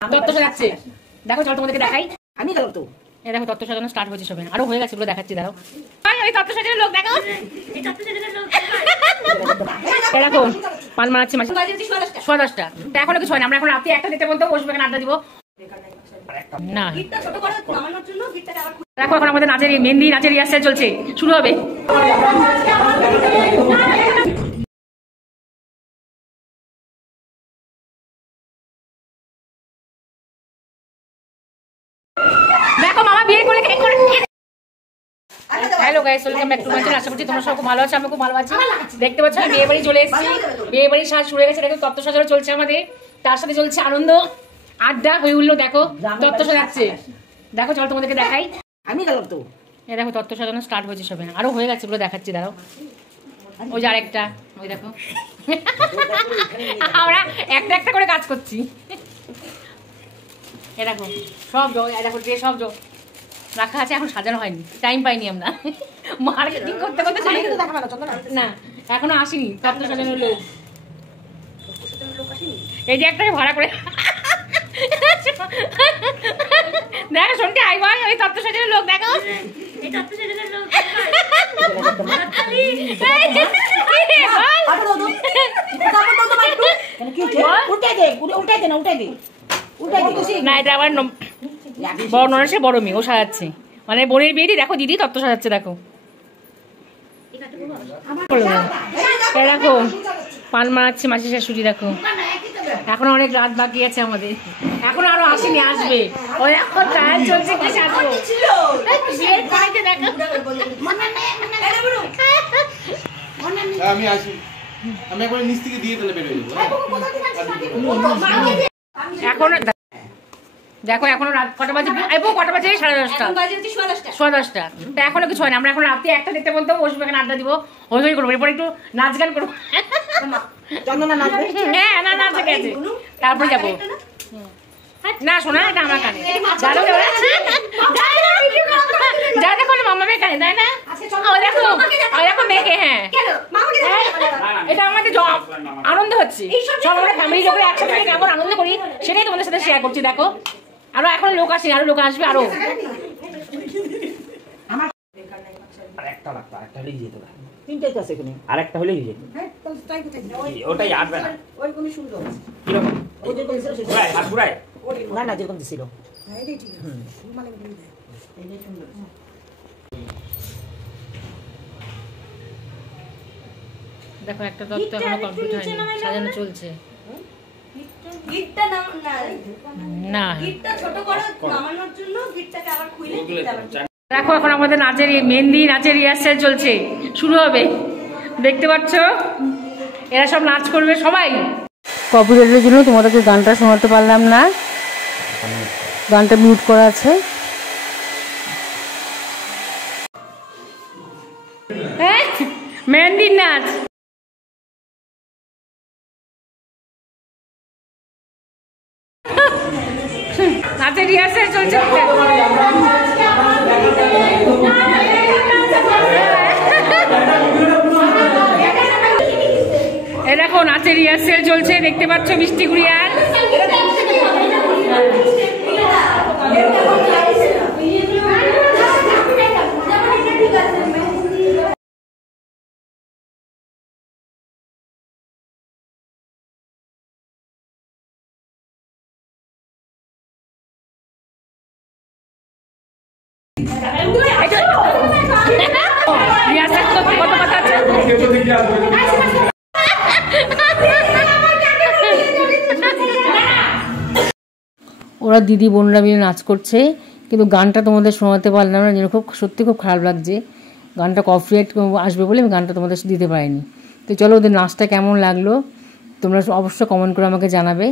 তত্ত্ব সাজাচ্ছে দেখো, চল তোমাদেরকে দেখাই। আমি গেলাম তো, এই দেখো তত্ত্ব সাজানো স্টার্ট হয়েছে সবে, আরো হয়ে গেছে, এগুলো দেখাচ্ছি দাঁড়াও। ওই তত্ত্ব সাজানোর লোক দেখো, দেখো পান মারাচ্ছে মাসি, 10:10টা এখনো কিছু হয় না। আমরা এখন রাতে একটা দিতে বলতে বসবো, এখানে আড্ডা দিব না। দেখো এখন আমাদের নাচের মেহেন্দি নাচের রিহার্সাল চলছে, শুরু হবে। দেখো মামা বিয়ে করে কেক করে। Hello guys, welcome back to my channel. আশা করছি তোমরা সব খুব ভালো আছো, আমি খুব ভালো আছি। দেখতে পাচ্ছ আমি বিয়ে বাড়ি চলে এসেছি, বিয়ে বাড়ির সাজ শুরু হয়ে গেছে। দেখো তত্ত্ব সাজানো চলছে আমাদের, তার সাথে চলছে আনন্দ আড্ডা হয়ে উঠলো। দেখো তত্ত্ব সাজাচ্ছে দেখো, চল তোমাদেরকে দেখাই। আমি গেলাম তো, এই দেখো তত্ত্ব সাজানো স্টার্ট হয়েছে সবে, আরো হয়ে গেছে, এগুলো দেখাচ্ছি দাঁড়াও। ওই যে আরেকটা, ওই দেখো আমরা একটা একটা করে কাজ করছি। এ দেখো সব দেখো ট্রে সব রাখা আছে, এখন সাজানো হয়নি, টাইম পাইনি আমরা মার্কেটিং করতে করতে। না এখনো আসেনি তত্ত্ব সাজানোর লোক, এই যে একটা ভাড়া করে দেখো শুনতে আই বল, ওই তত্ত্ব সাজানোর লোক দেখো, এই তত্ত্ব সাজানোর লোক না, এটা আবার বড় ননসে বড় মেয়ে, ও সাজাচ্ছে, মানে বোনের বিয়ে দেখো, দিদি তত্ত্ব সাজাচ্ছে দেখো। দেখো পান মারাচ্ছে মাসি শাশুড়ি দেখো, এখন অনেক রাত বাকি আছে আমাদের, এখন আরো আসেনি, আসবে। ওই এখন ট্রায়াল চলছে, কি সাজবো বিয়ের পরে দেখো। আমি আসি, আমি একবার নিচ থেকে দিয়ে তাহলে বের হয়ে যাবো। এখন দেখো এখনো রাত কটা বাজে, কটা বাজে 10:30, 10:30টা এখনো কিছু হয় না। আমরা এখন রাতে একটা দিতে বলতে বসবো, এখানে আড্ডা দিব, হই হই করবো, এরপর একটু নাচ গান করবো। হ্যাঁ না নাচ গেছে, তারপরে যাবো। না শোনা, এটা আমার কানে যা দেখো মামা মেয়ে কানে, তাই না? দেখো দেখো মেয়েকে, হ্যাঁ এটা আমাদের আনন্দ হচ্ছে, সব আমরা ফ্যামিলি লোকের একসাথে কেমন আনন্দ করি সেটাই তোমাদের সাথে শেয়ার করছি। দেখো আরো এখন লোক আসেনি, আরো লোক আসবে, আরো আরেকটা হলেই যেত, ওটাই আসবে না, না না যেরকম ছিল। দেখো একটা তত্ত্ব এখনো কমপ্লিট হয়নি, সাজানো চলছে। না দেখো এখন আমাদের নাচের মেহেন্দি নাচের রিহার্সাল চলছে, শুরু হবে। দেখতে পাচ্ছ এরা সব নাচ করবে সবাই। কপিরাইটের জন্য তোমাদেরকে গানটা শোনাতে পারলাম না, গানটা মিউট করা আছে। হ্যাঁ মেহেন্দির নাচ, নাচের রিহার্সাল চলছে। এ দেখো নাচের রিহার্সাল চলছে, দেখতে পাচ্ছ মিষ্টি গুড়িয়ার। ওরা দিদি বোনরা মিলে নাচ করছে, কিন্তু গানটা তোমাদের শোনাতে পারলাম না, যেন খুব সত্যি খুব খারাপ লাগছে। গানটা কপিরাইট আসবে বলে আমি গানটা তোমাদের দিতে পারিনি। তো চলো ওদের নাচটা কেমন লাগলো তোমরা অবশ্যই কমেন্ট করে আমাকে জানাবে।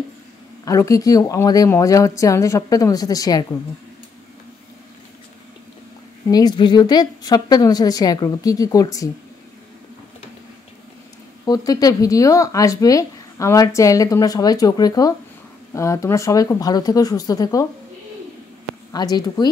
আরও কী কী আমাদের মজা হচ্ছে আমাদের সবটা তোমাদের সাথে শেয়ার করব, নেক্সট ভিডিওতে সবটা তোমাদের সাথে শেয়ার করব কী কী করছি। প্রত্যেকটা ভিডিও আসবে আমার চ্যানেলে, তোমরা সবাই চোখ রেখো। তোমরা সবাই খুব ভালো থেকো, সুস্থ থেকো। আজ এইটুকুই।